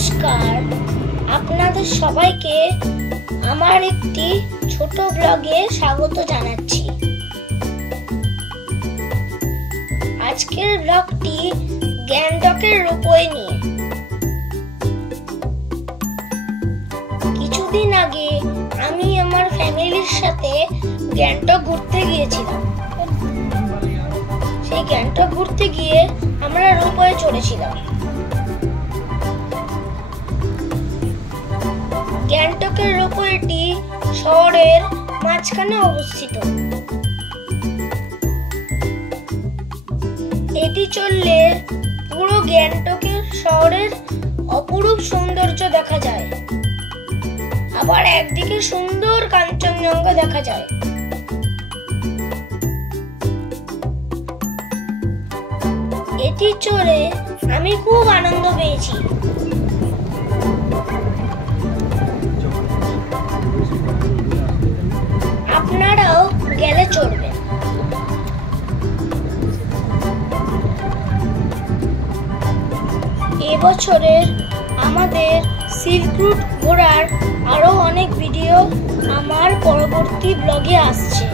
নমস্কার, আপনাদের সবাইকে আমার একটি ছোট ব্লগে স্বাগত জানাচ্ছি। আজকের ব্লগটি গ্যাংটকের রোপওয়ে নিয়ে। কিছুদিন আগে আমি আমার ফ্যামিলির সাথে গ্যাংটক ঘুরতে গিয়েছিলাম। সেই গ্যাংটক ঘুরতে গিয়ে আমরা রোপওয়ে চড়েছিলাম। গ্যাংটকের রোপওয়েটি শহরের মাঝখানে অবস্থিত। এটি চললে পুরো গ্যাংটকের শহরের অপরূপ সৌন্দর্য দেখা যায়, আবার একদিকে সুন্দর কাঞ্চনজঙ্ঘা দেখা যায়। এটি চড়ে আমি খুব আনন্দ পেয়েছি। আপনারাও গেলে চড়বেন। এবছরের আমাদের সিল্ক রুট ঘোরার আরো অনেক ভিডিও আমার পরবর্তী ব্লগে আসছে।